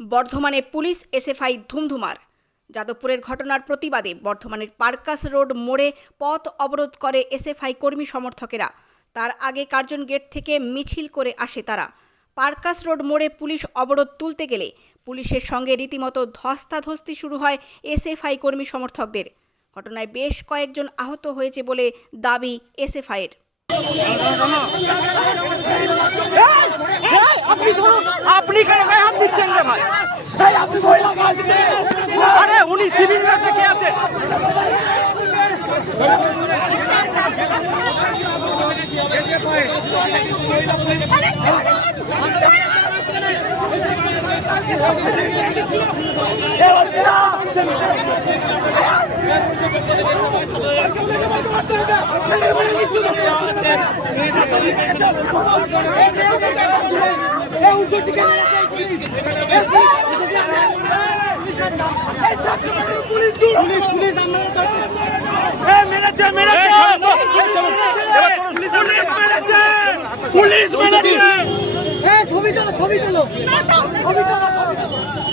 বর্ধমানে police SFI ধুমধুমার। যাদবপুরের ঘটনার প্রতিবাদে বর্ধমানের পার্কাস রোড মোড়ে পথ অবরোধ করে এসএফআই কর্মী সমর্থকেরা। তার আগে কার্জন গেট থেকে মিছিল করে আসে তারা। পার্কাস রোড মোড়ে পুলিশ অবরোধ তুলতে গেলে পুলিশের সঙ্গে রীতিমতো ধস্তাধস্তি শুরু হয় এসএফআই কর্মী সমর্থকদের। ঘটনায় বেশ কয়েকজন আহত হয়েছে বলে দাবি এসএফআইয়ের। আপনি ধরুন আপনি কেন গায়ে হাত দিচ্ছেন রে ভাই? আরে উনি সিভিল আছে।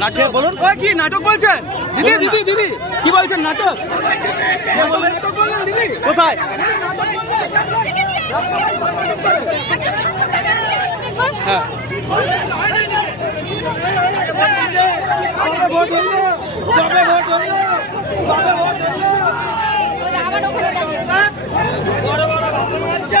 নাটক বলুন কি নাটক বলছেন? দিদি দিদি দিদি কি বলছেন? নাটক কোথায় হ্যাঁ ভোট হলো যাবে ভোট হলো যাবে ভোট হলো বড় বড় ভাষণ হচ্ছে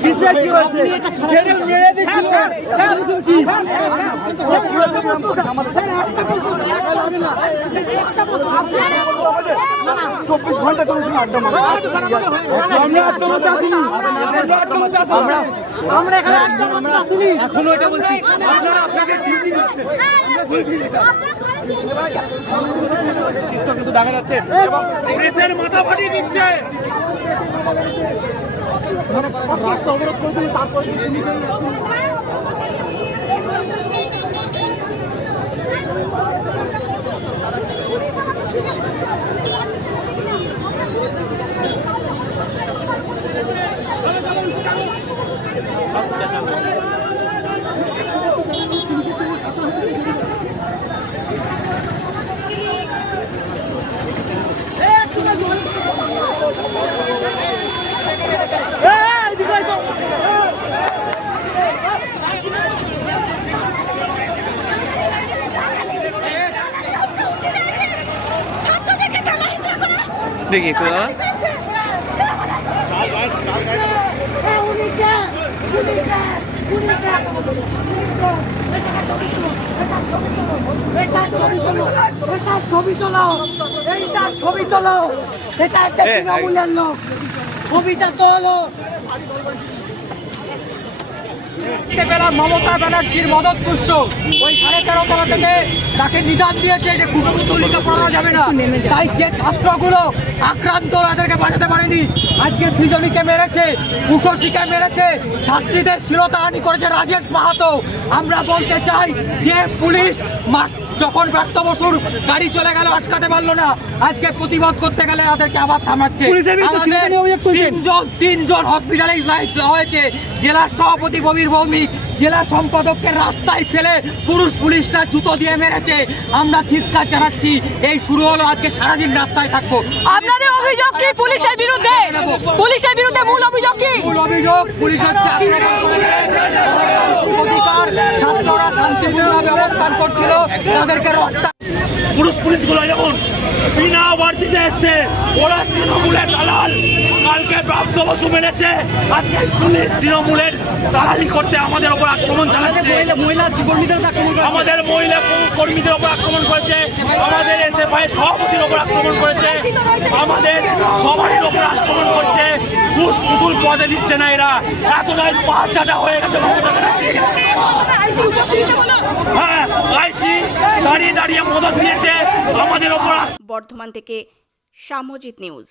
কিসের কি হয়েছে? ছেড়ে মেরে দিচ্ছিল কি চব্বিশ ঘণ্টা তোমার সঙ্গে আড্ডা মারো। আমরা আড্ডা মারতে আসিনি। আমরা আমরা এখানে আড্ডা মারতে আসিনি। এখনও এটা বলছি। আপনারা আপনাদের ডিউটি কিন্তু দেখা যাচ্ছে। এবং পুলিশের মাথা ফাটিয়ে দিচ্ছে। রাস্তা অবরোধ করে দিলে তারপরে দেখি তো ছবি তোলো এইটা ছবি তোলো এটা একটা তৃণমূলের লোক ছবিটা তোলো পেলাম মমতা ব্যানার্জির মদত পুষ্ট ওই সাড়ে তেরো তলা থেকে তাকে নিদান দিয়েছে যে কুসংস্কুলিকা পড়া যাবে না। তাই যে ছাত্রগুলো আক্রান্ত, তাদেরকে বাঁচাতে পারেনি। আজকে সৃজনীকে মেরেছে উষসীকে মেরেছে, ছাত্রীদের শিরতাহানি করেছে রাজেশ মাহাতো। আমরা বলতে চাই যে পুলিশ যখন ব্যর্থ বসুর গাড়ি চলে গেল আটকাতে পারল না। আজকে প্রতিবাদ করতে গেলে তাদেরকে আবার থামাচ্ছে। তিনজন তিনজন হসপিটালে হয়েছে। জেলার সভাপতি ববির ভৌমিক জেলা সম্পাদককে রাস্তায় ফেলে পুরুষ পুলিশরা জুতো দিয়ে মেরেছে। আমরা চিৎকার জানাচ্ছি এই শুরু হলো আজকে সারাদিন রাস্তায় থাকব। আপনাদের অভিযোগ কি পুলিশের বিরুদ্ধে? পুলিশের বিরুদ্ধে মূল অভিযোগ কি? মূল অভিযোগ পুলিশ হচ্ছে আক্রমণ করেছে অধিকার ছাত্ররা শান্তিপূর্ণভাবে অবস্থান করছিল। তাদেরকে রক্তা পুরুষ পুলিশগুলো যেমন বিনা বাড়তিতে এসছে। ওরা তৃণমূলের দালাল। কালকে প্রাপ্ত বসু মেরেছে। আজকে পুলিশ তৃণমূলের দালালি করতে আমাদের ওপর আক্রমণ চালাচ্ছে। মহিলা কর্মীদের আক্রমণ আমাদের মহিলা কর্মীদের ওপর আক্রমণ করেছে। আমাদের এসএফআই সভাপতির ওপর আক্রমণ করেছে। আমাদের সবারই ওপর আক্রমণ করছে। ঘুষ পুতুল পদে দিচ্ছে না এরা। এতটাই বাচ্চাটা হয়ে গেছে মমতা ব্যানার্জি। দাঁড়িয়ে দাঁড়িয়ে মদত দিয়েছে আমাদের ওপর। বর্ধমান থেকে সামজিৎ নিউজ।